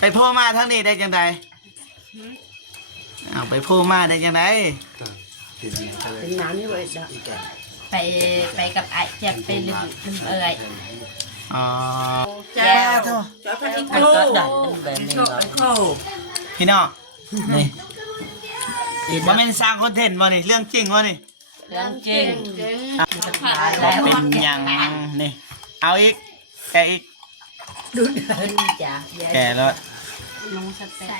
ไปโพมาทั้งนี้ได้จังไดเอาไปโพมาได้จังไดเป็นน้ำนี่เลยจ้ะไปกับไอ้เจ็บไปลืมเอ่ยอ๋อจ้าจ้าไปที่โคพี่น้องนี่บ่แม่นสร้างคอนเทนต์บ่นี่เรื่องจริงบ่นี่เรื่องจริงเป็นหยังนี่เอาอีกแกอีกดูเดินจ้ะแกแล้วน้องสเต็ก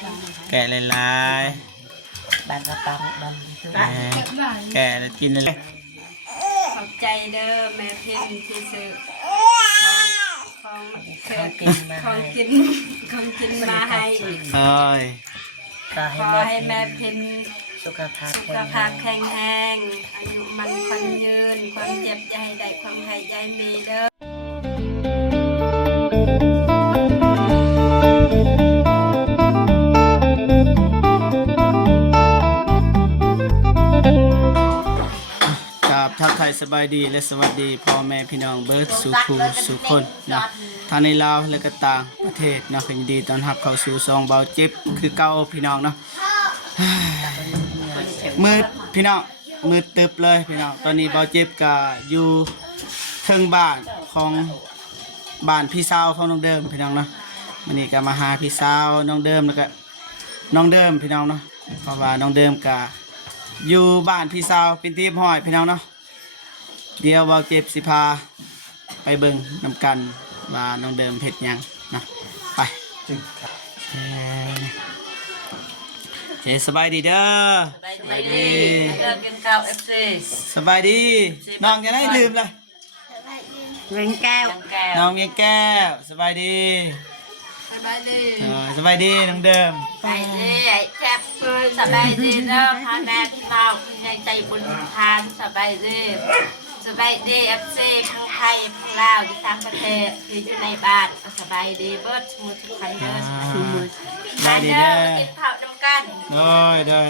แกหลายบานกระปังดำแกแล้วกินเลยขอบใจเด้อแม่พิมที่ซื้อของกินมาให้เอ้ยขอให้แม่พิมสุขภาพแข็งแรงอายุมันคนยืนความเจ็บใจได้ความหายใจมีเด้อทักทายสบายดีและสวัสดีพ่อแม่พี่น้องเบิร์ดสุขุสุคนนะท่านในลาวและก็ต่างประเทศนะยินดีต้อนรับเข้าสู่ซองเบาเจ็บคือเก่าพี่น้องเนาะมืดพี่น้องมืดตึบเลยพี่น้องตอนนี้เบาเจ็บก็อยู่เทิงบ้านของบ้านพี่สาวของน้องเดิมพี่น้องเนาะวันนี้ก็มาหาพี่สาวน้องเดิมแล้วก็น้องเดิมพี่น้องเนาะเพราะว่าน้องเดิมก็อยู่บ้านพี่สาวเป็นทีมห้อยพี่น้องเนาะเดี๋ยวเราเจ็บสิพาไปเบิ่งนำกันว่าน้องเดิมเผ็ดยังนะไปสบายดีเด้อสบายดีกินข้าวFCสบายดีน้องยังได้ลืมเลยเวียงแก้วน้องเวียงแก้วสบายดีสบายดีน้องเดิมสบายดีแซ่บสบายดีเด้อพ่อแม่พี่น้องคุณยายใจบุญทานสบายดีFC ทั้งไทยทั้งลาวที่ต่างประเทศที่อยู่ในบ้านสบายดีเบิร์ดมือทุกคนเด้อสบายดีเด้อกินข้าวดำกัน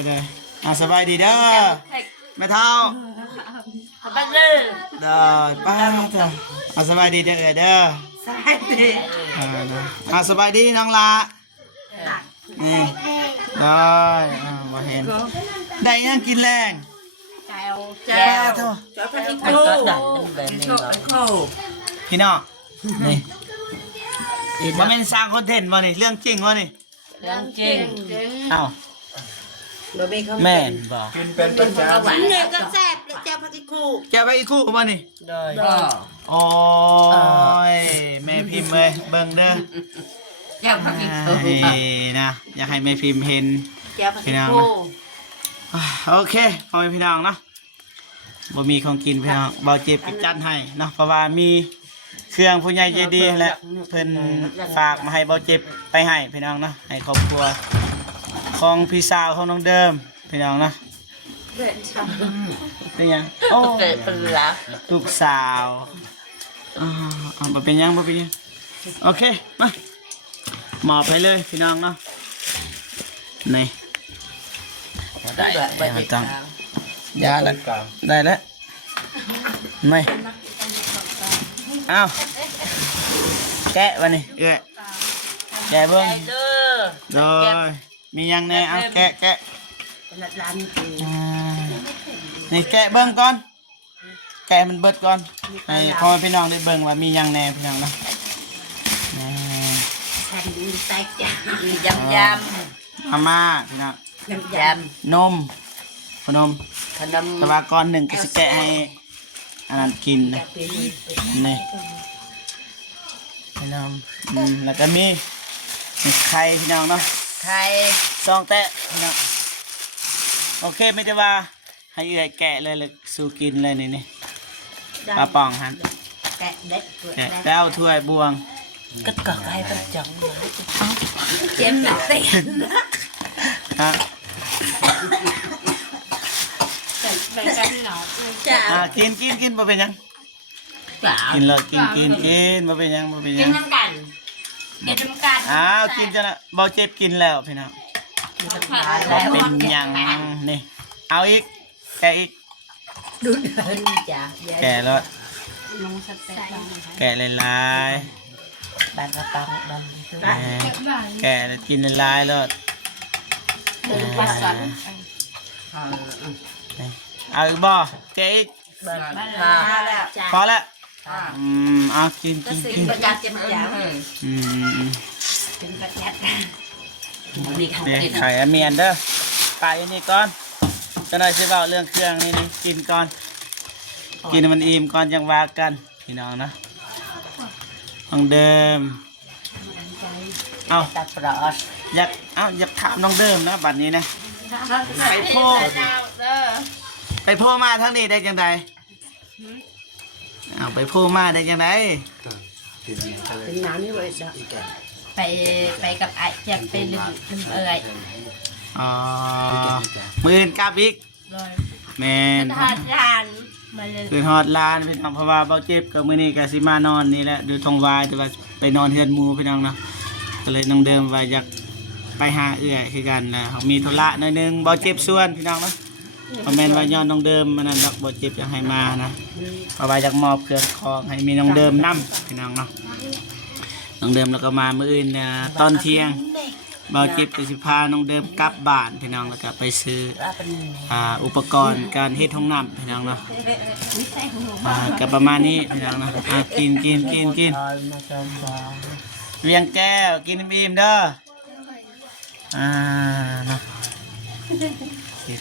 ได้สบายดีเด้อแม่เท่าสบายดีได้ป้าเถอะสบายดีเด้อเด้อสบายดีสบายดีน้องละนี่ได้มาเห็นได้ยังกินแรงแก้วจ้าไปที่โคพี่น้องนี่บ่แม่นสร้างคอนเทนต์บ่นี่เรื่องจริงบ่นี่เรื่องจริงอ้าวแม่นบ่กินเป็นประจำเนี่ยก็แซ่บเลยเจ้าไปที่โคแกไปอีกคู่บ่นี่ได้โอ้ยแม่พิมพ์เอ้ยเบิ่งเด้อเจ้าไปที่โคนะอยากให้แม่พิมพ์เห็นพี่น้องโอเคพ่อแม่พี่น้องเนาะบ่มีของกินพี่น้องเบาเจ็บไปจัดให้เนาะเพราะว่ามีเครื่องผู้ใหญ่ใจดีและเพิ่นฝากมาให้เบาเจ็บไปให้พี่น้องเนาะให้ครอบครัวของพี่สาวของน้องเดิมพี่น้องเนาะเป็นยังโอ้เป็นละลูกสาวบ่เป็นยังโอเคมาหมอบไปเลยพี่น้องเนาะนี่ได้จังยาแล้วได้แล้วไม่อ้าวแกะวันนี้แกะเบิ้งโดยมียังแน่เอาแกะนี่แกะเบิ้งก่อนแกะมันเบิดก่อนให้พ่อพี่น้องได้เบิ้งว่ามียังแน่พี่น้องนะยำมาม่าพี่น้องนมขนมตะวาก้อนหนึ่งก็จะแกะให้อันนั้นกินนะนี่พี่น้องแล้วก็มีไข่พี่น้องเนาะไข่ซองแตะพี่น้องโอเคไม่ได้ว่าให้เอื่อยแกะเลยเลยสู้กินเลยนี่ปลาป่องฮันแกะแล้วถ้วยบวงก็เกิดให้เป็นจังเจ็บหนักเตียนฮะกินมาเป็นยังกินเลยกินมาเป็นยังกินน้ำกันกินจนละเบาเจ็บกินแล้วพี่น้องเป็นยังนี่เอาอีกแกอีกดูเดินจ้ะแกแล้วแกหลาย บ้านกระปังบ้าน แก่แล้วกินหลายๆแล้ว ปัสสัน เอาอีกบ่แกอีก บ้าน แล้ว พอแล้วเอากินกินกิน ประหยัดเจ็บประหยัด เป็นประหยัด มีข้าว เนี่ย กิน ไข่อเมียนเด้อไปอันนี้ก่อนจะหน่อยสิเบาเรื่องเครื่องนี่กินก่อนกินให้มันอิ่มก่อนยังว่ากันพี่น้องนะของเดิมเอา ตัดปลอด อยากถามน้องเดิมนะบัดนี้นะไปโพไปโพมาทั้งนี้ได้จังไดเอาไปโพมาได้จังได เป็นน้ำนี่ไว้จ้ะ ไปกับไอ้จะไปลืมเอ่ย อ๋อมืออื่นกลับอีกแมน ทอดจานมาเลย คือฮอดลานพี่น้องเพราะว่าเบาเจ็บกับมื้อนี้ก็สิมานอนนี่แหละดูทงวายแต่ว่าไปนอนเฮือนหมู่พี่น้องเนาะก็เลยน้องเดิมว่าอยากไปหาเอื้อยคือกันนะเขามีธุระหน่อยหนึงเบาเจ็บส่วนพี่น้องเนาะบ่แม่นว่าย้อนน้องเดิมมันนั่นดอกเบาเจ็บอยากให้มานะเพราะว่าอยากมอบเครื่องของให้มีน้องเดิมนํพี่น้องเนาะน้องเดิมแล้วก็มามื้ออื่นตอนเที่ยงเบาเจ็บก็สิพาน้องเดิมกลับบ้านพี่น้องแล้วก็ไปซื้อ เป็น อุปกรณ์การเฮ็ดห้องน้ำพี่น้องเนาะก็ประมาณนี้พี่น้องเนาะกินมาจอมบอง เลี้ยงแก้วกินอิ่มๆเด้อเนาะกิน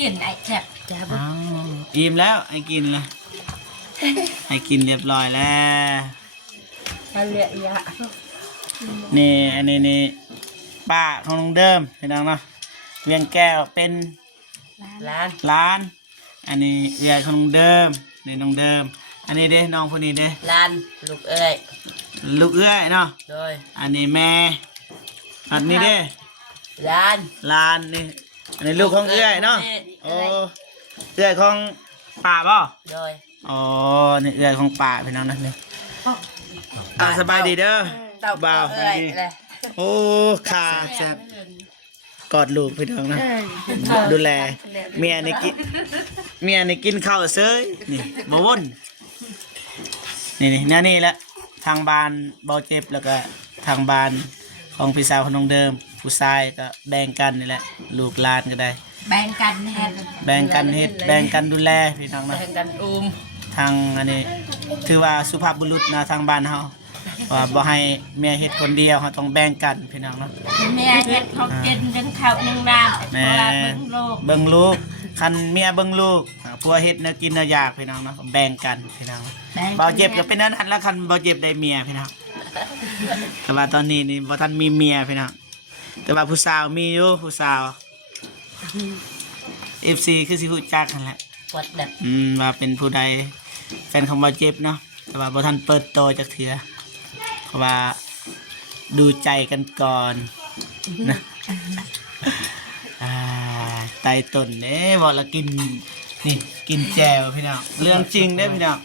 กินไอ้แจ็บ อิ่มแล้วให้กินเลยให้กินเรียบร้อยแล้ว ทะเลยยะ นี่อันนี้นี่ป้าของน้องเดิมพี่น้องเนาะเลี้ยงแก้วเป็น ร้าน อันนี้เลี้ยงของน้องเดิมนี่น้องเดิมอันนี้เด้น้องคนนี้เด้ ร้านลูกเอ้ย ลูกเอื้อยเนาะ โดย อันนี้แม่อันนี้เด้ ร้าน ลานนี่อันนี้ลูกของเอื้อยเนาะโอ้เอื้อยของป่าป่ะ โดย อ๋อนี่เอื้อยของป่าพี่น้องนะนี่สบายดีเด้อบ่าวสบายดีโอ้ขาแซ่บกอดลูกพี่น้องนะดูแลเมียนี่กินข้าวเซยนี่บ่วนนี่นี่แหละทางบ้านเบาเจ็บแล้วก็ทางบ้านของพี่สาวของน้องเดิมผู้ชายก็แบ่งกันนี่แหละลูกหลานก็ได้ แบ่งกันแทน แบ่งกันเฮ็ดแบ่งกันดูแลพี่น้องนะ แข่งกันอุ้ม ทางอันนี้ถือว่าสุภาพบุรุษนะทางบ้านเฮาว่าบ่ให้เมียเฮ็ดคนเดียวเฮาต้องแบ่งกันพี่น้องเนาะ เมียเฮ็ดเขากินยังข้าวยังน้ำ แม่ เบิ่งโลก เบิ่งลูกคันเมียเบิ่งลูกผัวเฮ็ดแนวกินแนวอยากพี่น้องเนาะแบ่งกันพี่น้องเบาเจ็บก็เป็นนั้นแล้วคันเบาเจ็บได้เมียพี่น้องแต่ว่าตอนนี้นี่บ่ทันมีเมียพี่น้องแต่ว่าผู้สาวมีอยู่ผู้สาว FC คือสิรู้จักกันแหละ กดแบบ ว่าเป็นผู้ใดแฟนของเบาเจ็บเนาะแต่ว่าบ่ทันเปิดโตวจักเทื่อเพราะว่าดูใจกันก่อนนะไตต้นเด้บอกละกินนี่กินแจ่วพี่น้องเรื่องจริงเด้พี่น้อง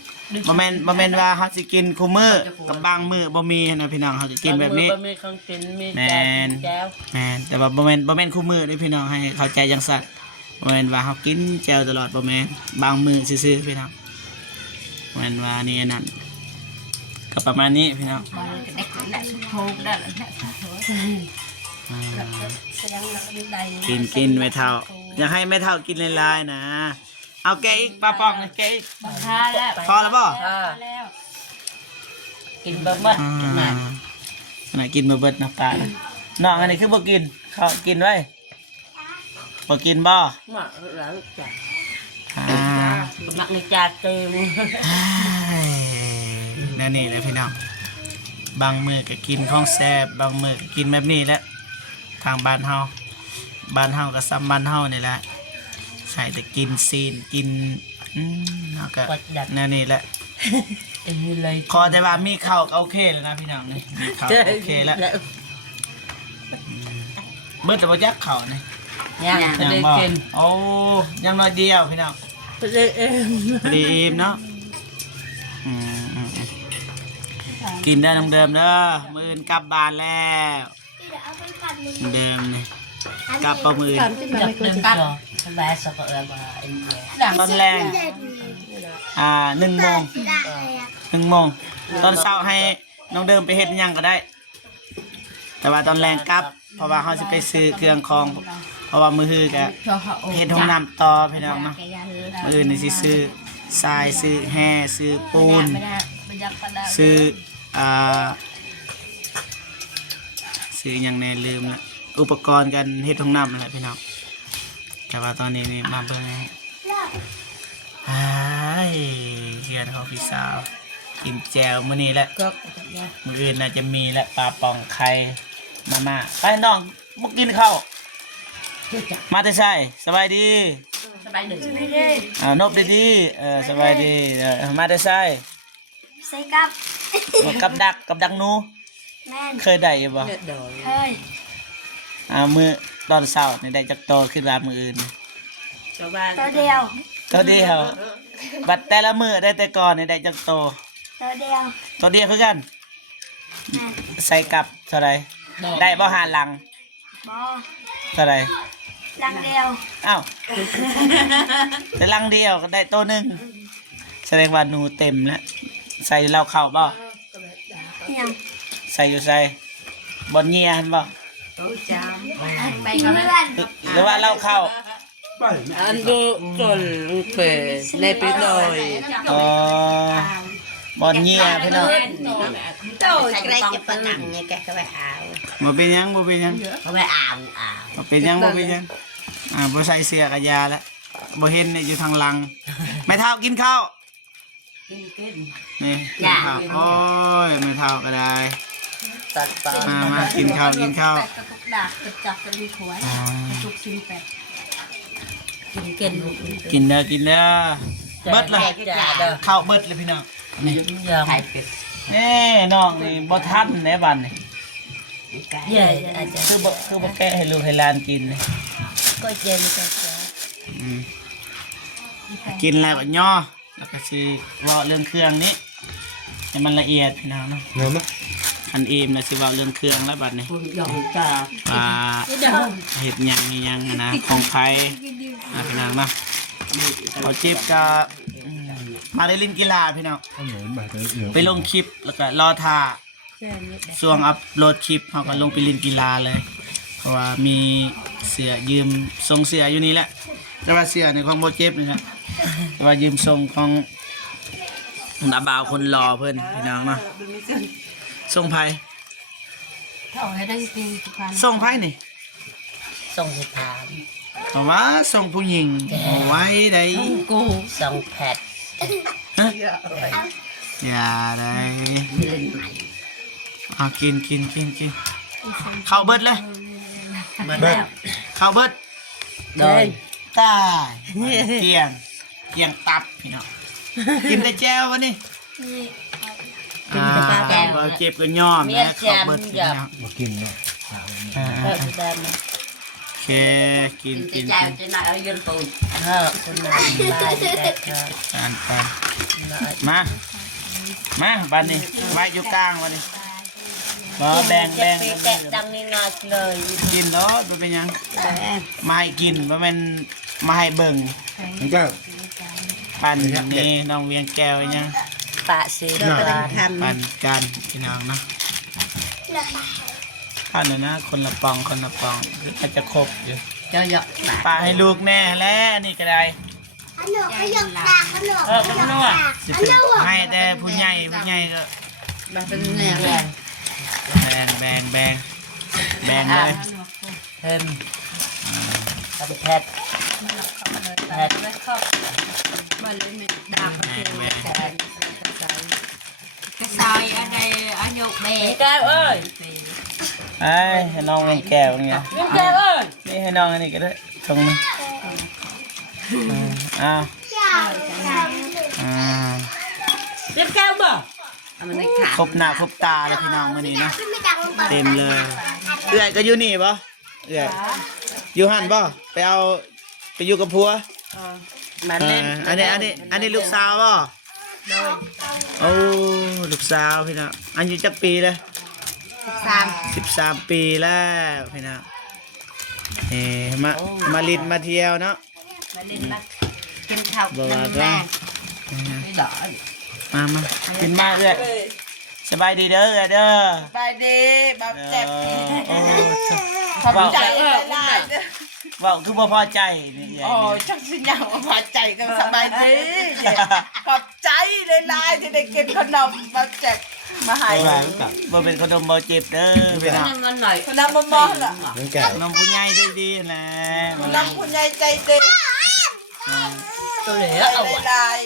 บ่แม่นว่าเฮาสิกินคู่มื้อกับบางมื้อบ่มีนะพี่น้องเฮาสิกินแบบนี้ มีของกินมี แม่น แก้ว แม่นแต่ว่าบ่แม่นคู่มื้อเด้พี่น้องให้เข้าใจจังซั่นบ่แม่นว่าเฮากินแจ่วตลอดบ่แม่นบางมื้อซื่อๆพี่น้องบ่แม่นว่านี่อันนั้นก็ประมาณนี้พี่น้อง มาเลยเด็กแหละโคกได้แล้วแหละ กินไม่เท่าอยากให้ไม่เท่ากินหลายๆนะเอาแกอีกปลาปองนะแกอีก พาแล้ว พอแล้วป่ะ แล้ว กินเบิ่มมั้ยขนาด ขนาดกินมาเบิดนะปลานะน้องอันนี้คือบ่กินเขากินไว้บ่กินบ่ มาหลังจาก อ่า มักในจานเต็ม นั่นนี่เลยพี่น้องบางมื้อก็กินของแซ่บบางมื้อก็กินแบบนี้แหละทางบ้านเฮาก็ซ้ำบ้านเฮานี่แหละใส่แต่กินซีนกินเฮาก็ กดแบบ นั่นนี่แหละ เลย ขอแต่ว่ามีข้าวก็โอเคแล้วนะพี่น้องนี่มีข้าวก็โอเคแล้วเบิดแต่ว่ายักข้าวนี่ ย่าง ยัง ได้ บ่ กิน โอ้ยังน้อยเดียวพี่น้อง ได้เอ็ม พอดีอิ่มเนาะอืมกินได้น้องเดิมเด้อมื้ออื่นกลับบ้านแล้วเดิมนี่กลับประมือ จับเดิมก็สบายสบายมาเอ็น ตอนแรง 1 โมง1 โมงตอนเช้าให้น้องเดิมไปเฮ็ดหยังก็ได้ แต่ว่าตอนแรงกลับเพราะว่าเขาสิไปซื้อเครื่องของเพราะว่ามือฮือก็เฮ็ดห้องน้ำต่อพี่น้องเนาะมืออื่นนี่สิซื้อทรายซื้อแห่ซื้อปูนซื้อซื้อหยังแน่ลืมละอุปกรณ์การเฮ็ดห้องน้ำนั่นแหละพี่น้องแต่ว่าตอนนี้นี่มาเบิ่งเฮือนเขาพี่สาวกินแจวมื้อนี้แหละ ก็ มื้ออื่นน่าจะมีและปลาป่องไข่มาไปน้องมุกกินข้าวมาแต่ใช่สบายดี สบายดี นบดีสบายดีมาแต่ใช่ ใส่กับ กับดักหนู แม่น เคยได้อยู่บ่ เลือดดอย เฮ้ย มื้อตอนเช้านี่ได้จักโตขึ้นว่ามื้ออื่น ชาวบ้าน ตัวเดียว ตัวเดียวบัดแต่ละมื้อได้แต่ก่อนนี่ได้จักโต ตัวเดียว ตัวเดียวคือกัน แม่น ใส่กับเท่าไรได้บ่หาหลัง บอ เท่าไร ลังเดียว อ้าวแต่ลังเดียวก็ได้โตหนึงแสดงว่าหนูเต็มแล้วใส่เหล้าเข้าบ่ ยัง ใส่อยู่ใส่บนเงียเห็นบ่ โอ้จ้า ไปกันเพื่อน หรือว่าเหล้าเข้า อันดูก่อนเปิดในปีดอย อ๋อบนเงียพี่น้อง โต้ใครจะประกันเนี่ยแกก็ไปเอา บ่เป็นหยังบ่เป็นหยัง เขาไปเอา บ่เป็นหยังบ่เป็นหยังบ่ใส่เสื้อกะยาแล้วบ่เห็นเนี่ยอยู่ทางหลังแม่เฒ่ากินข้าว กิน นี่กินข้าวโอ้ยแม่เฒ่าก็ได้ ตัดต่อ มากินข้าวกินข้าว กระตุกดาบกระจับกระดูกหัวกระตุกซิมแปด กิน กินเด้อกินเด้อเบิดเลย จ้าเด้อ ข้าวเบิดเลยพี่น้องนี่ ยังไข่เป็ด นี่น้องนี่บ่ทันแน่บัดนี่ เย่อาจจะ คือบ่แกะให้ลูกให้หลานกินนี่ ก็เจนก็จะ อืมกินแล้วก็ย่อแล้วก็สิเว้าเรื่องเครื่องนี้ให้มันละเอียดพี่น้องเนาะ เงินมั้ย อันเอมน่ะสิเว้าเรื่องเครื่องแล้วบัดนี้ ยองจ้า ว่าเฮ็ดหยังนี่หยังอะนะของไผพี่น้องเนาะเขาจีบก็มาได้เล่นกีฬาพี่น้อง ก็เหมือนแบบเดี๋ยว ไปลงคลิปแล้วก็รอท่าช่วงอัพโหลดคลิปเขาก็ลงไปเล่นกีฬาเลย เพราะว่ามีเสือยืมทรงเสืออยู่นี่แหละแต่ว่าเสือในของโบเจ็บนี่นะแต่ว่ายืมทรงของนาบาวคนรอเพิ่นพี่น้องเนาะทรงไผ่ ถอให้ได้จริงทุกคัน ทรงไผ่นี่ ส่งถาม เพราะว่าทรงผู้หญิงเอาไว้ได้ กูส่งแพท ฮะอย่าได้ เล่นใหม่ เอากินข้าวเบิดเลย มาแล้ว ข้าวเบิด โดย ตายเกียงตับพี่น้องกินแต่แจ้ววะนี่ นี่ เราเจ็บก็ย่อมนะข้าวเบิดพี่น้อง มากินเนาะ ก็จะได้มา โอเคกิน จะจ่ายจะน่าเอายืนตูนคนไหนได้แต่ก็ ไปมาบ้านนี้ไว้อยู่กลางวันนี้บ่แบ่ง แตะดังนี่นาเลย กินเนาะบ่เป็นหยังมาให้กินบ่แม่นมาให้เบิ่ง มันก็ ปั่นนี่น้องเวียงแก้วอีหยัง ปะสีก็เป็นคัน ปั่นกันพี่น้องเนาะท่านเดี๋ยวนะคนละปองคืออาจจะครบอยู่ เจ้าหยอก ปลาให้ลูกแน่แล้วนี่ก็ได้ ขนมขยกตาขนม ก็ไม่รู้สิเป็นให้แต่ผู้ใหญ่ก็ มันเป็นแนว แบ่งเลย เพิ่มกับแพทแพท แบ่ง กระซอยอะไรอายุเม แก้วเอ้ย ให้น้องเวียงแก้วเนี่ย แก้วเอ้ย นี่ให้น้องอันนี้ก็ได้ตรงนี้อ้าว เรียบแก้วบ่มันไม่ขาด ครบหน้าครบตาแล้วพี่น้องมื้อนี้เนาะ ขึ้นไม่ดังลงไป เต็มเลยเอื้อยก็อยู่นี่ปะเอื้อยอยู่หันปะไปอยู่กับผัว มาเล่น อันนี้ลูกสาวปะโอ้ลูกสาวพี่น้องอายุจักปีเลย13 ปีแล้วพี่น้องมาลินมาเที่ยวเนาะ มาเล่นมากินข้าว บอกว่า น้ำ ก็ แรง ไม่หล่อ มากินมาเอื้อยสบายดีเด้อเด้อ ไปดีแบบเจ็บ โอ้ ขอบใจหลาย ว่าคือบ่พอใจนี่เอื้อย โอ้ชักสิยังว่าพอใจกันสบายดีขอบใจหลายที่ได้กินขนมแบบเจ็บมาให้ บ่เป็นขนมบ่เจ็บเด้อพี่น้อง นั่งกันหน่อย ขนมมะม่วงเหรอ ขนมผู้ใหญ่ดีๆแหละ ขนมคุณยายใจดี ตัวเหลือเอา หลาย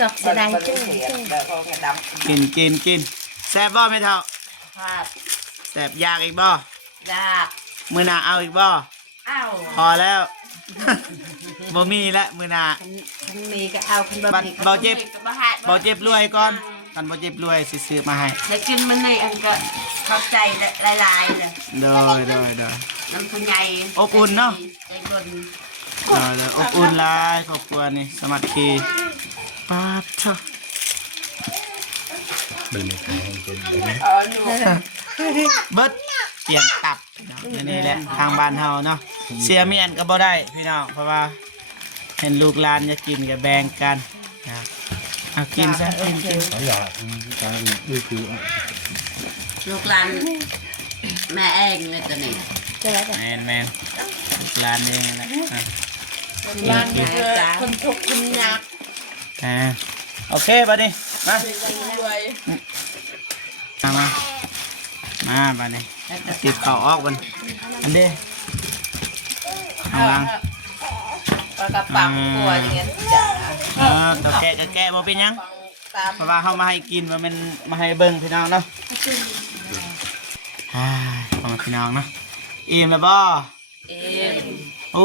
ตกเสียดายจุ้ง แบบของกระดำ กินแซ่บบ่แม่เฒ่า ภาพ แซ่บอยากอีกบ่ ยาก มื้อหน้าเอาอีกบ่ อ้าว พอแล้ว บ่มีแล้วมื้อหน้า มันมีก็เอาคุณ บัดบ่เจ็บ บ่หาย บ่เจ็บรวยก่อนกันบ่เจ็บรวยสิซื้อมาให้ ได้กินมันในอันก็ขอบใจหลายๆเลย โดย น้ำคุณใหญ่ อบอุ่นเนาะ ใจบุญ อบอุ่นหลายครอบครัวนี่สามัคคีปาดเถอะ อ๋อหนู เบิดเปลี่ยนตับนี่แหละทางบ้านเฮาเนาะเสียเมียนก็บ่ได้พี่น้องเพราะว่าเห็นลูกหลานจะกินก็แบ่งกันนะเอากินซะกิน ลูกหลานแม่เองเลยตัวนี้ แม่นลูกหลานเองนั่นแหละอ่ะ ร้านนี้คนทุกข์คนยาก อ่าโอเคบัดนี้มา รวย มาบัดนี้ติดเข่าออกบันอันเด้ข้างล่าง ปลากระป๋องกลัวอย่างเงี้ยจ้ะ ตัวแกะก็แกะบ่เป็นหยัง ตาม เพราะว่าเขามาให้กินว่ามันมาให้เบิ่งพี่น้องเนาะขอบพี่น้องเนาะอิ่มแล้วบ่ เอง โอ้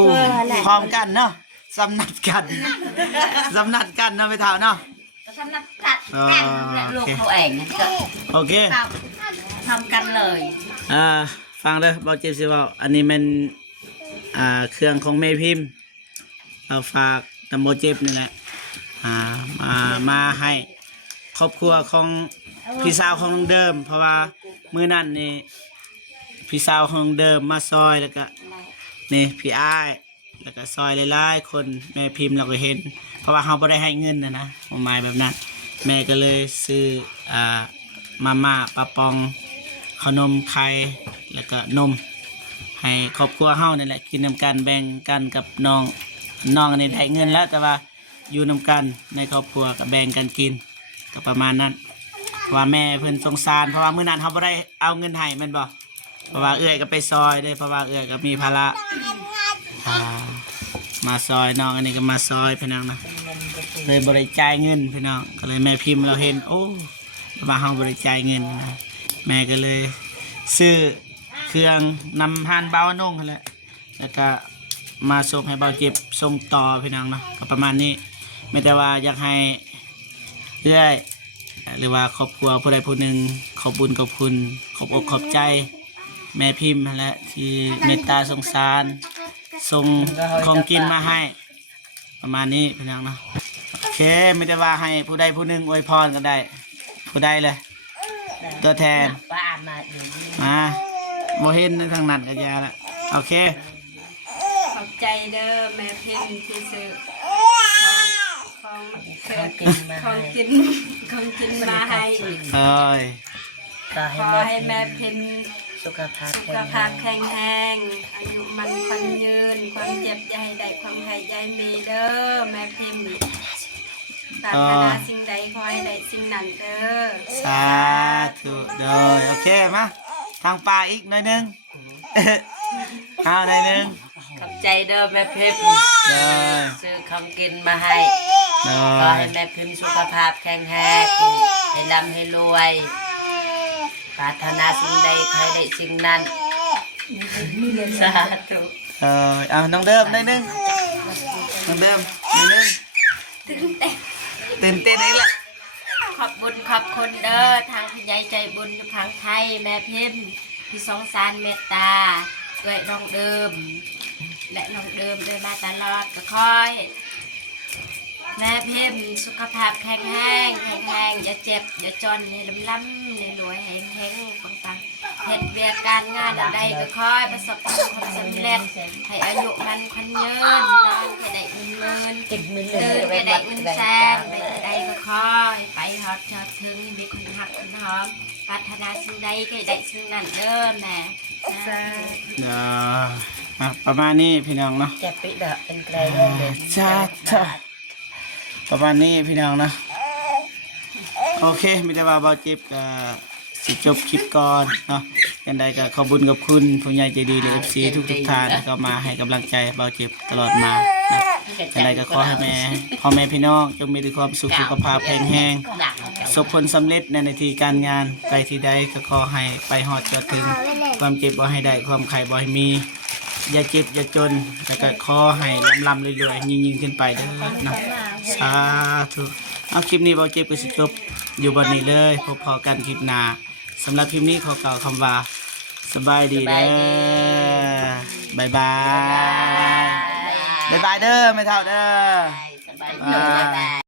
พร้อมกันเนาะสำนัดกันสำนัดกันเนาะไปเท่าเนาะ ทำนักกัดกันและลูกเขาเองก็ โอเค ทำกันเลย ฟังเด้อบอกเจ็บสิว่าอันนี้มันเครื่องของเมพิมพ์เราฝากตำบลเจ็บนี่แหละมาให้ครอบครัวของพี่สาวของน้องเดิม เพราะว่ามื้อนั้นนี่พี่สาวของน้องเดิมมาซอยแล้วก็นี่พี่อ้ายแล้วก็ซอยหลายๆคนแม่พิมพ์เราก็เห็น เพราะว่าเขาไม่ได้ให้เงินนะประมาณแบบนั้น แม่ก็เลยซื้อมาม่าปลาปองขนมไข่แล้วก็นมให้ครอบครัวเฮานี่แหละกินนำกันแบ่งกันกับน้องอันนี้ได้เงินแล้วแต่ว่าอยู่นำกันในครอบครัวก็แบ่งกันกินก็ประมาณนั้นเพราะว่าแม่เพิ่นสงสารเพราะว่ามื้อนั้นเขาบ่ได้เอาเงินให้แม่นบ่เพราะว่าเอื้อยก็ไปซอยด้วยเพราะว่าเอื้อยก็มีภาระมาซอยน้องอันนี้ก็มาซอยพี่น้องนะเลยบริจาคเงินพี่น้องก็เลยแม่พิมพ์เราเห็นโอ้ว่าเฮาบริจาคเงินนะแม่ก็เลยซื้อเครื่องนำห่านเบานุ่งนั่นแหละแล้วก็มาส่งให้เบาเจ็บส่งต่อพี่น้องเนาะก็ประมาณนี้ไม่แต่ว่าอยากให้เรื่อยหรือว่าครอบครัวผู้ใดผู้หนึ่งขอบบุญขอบคุณขอบอกขอบใจแม่พิมพ์นั่นแหละที่เมตตาสงสารส่งของกินมาให้ประมาณนี้พี่น้องเนาะโอเคไม่ได้ว่าให้ผู้ใดผู้หนึ่งอวยพรก็ได้ผู้ใดเลยตัวแทน ป้ามาดู มาโมเห็นทางนั้นก็ยาละโอเค ขอบใจเด้อแม่เพ็ญที่ซื้อของ ของกินมา ของกินของกินมาให้ เอ้ย ก็ ขอให้แม่เพ็ญ สุขภาพ สุขภาพแข็งแรงอายุมันคนยืนความเจ็บอย่าให้ได้ความไข้ใจมีเด้อแม่เพ็ญปรารถนาสิ่งใดขอให้ได้สิ่งนั้นเด้อ สาธุโดยโอเคมาทางป่าอีกหน่อยหนึง เอาหน่อยหนึง ขอบใจเด้อแม่พิมพ์ โดย ซื้อของกินมาให้ โด ขอย ให้แม่พิมพ์สุขภาพแข็งแรงให้ร่ำให้รวยปรารถนาสิ่งใดขอให้ได้สิ่งนั้นสาธุ เอาน้องเดิมหน่อยหนึงน้องเดิมหน่อยหนึงตื่นเต้นอีกละ ขอบบุญขอบคุณเด้อทางพยายใจบุญอยู่พังไทยแม่เพ็ญที่สงสารเมตตาด้วยน้องเดิม และน้องเดิมเดินมาตลอดก็คอย แม่เพิ่มสุขภาพแข็งแรงอย่าเจ็บอย่าจนให้ล้ำให้รวยให้แข็งปังๆเฮ็ดเวียกการงานใดก็คอยประสบความสำเร็จให้อายุมันขวัญยืนนอนให้ได้เงินหมื่นตื่นให้ได้เงินแสนไปใดก็คอยไปฮอดจอดถึงมีคนหักคนหอมปรารถนาสิ่งใดก็ได้สิ่งนั้นเด้อแม่ ประมาณนี้พี่น้องเนาะ แกปิดเด้อเป็นไกลเลย จ้าประมาณนี้พี่น้องเนาะโอเคไมแต่ได้ว่าเบาเจ็บก็สิจบคลิปก่อนเนาะยังไงก็ขอบคุญกับคุณผู้ใหญ่ใจดีและ FC ทุกท่านก็มาให้กำลังใจเบาเจ็บตลอดมานะยังไงก็ขอให้พ่อแม่พี่น้องจงมีแต่ความสุขสุขภาพแข็งแรงประสบผลสำเร็จในหน้าที่การงานไปที่ใดก็ขอให้ไปฮอดจอดถึงความเจ็บบ่ให้ได้ความไข้บ่ให้มีอย่าเจ็บอย่าจนแต่ก็ขอให้ลำรวยๆยิ่งขึ้นไปเด้อนะสาธุเอาคลิปนี้เบาเจ็บก็สิจบอยู่บนนี้เลยพบพอกันคลิปหน้าสำหรับคลิปนี้ขอกล่าวคำว่าสบายดีเด้อบายบายบายบายเด้อไม่เท่าเด้อ สบายดี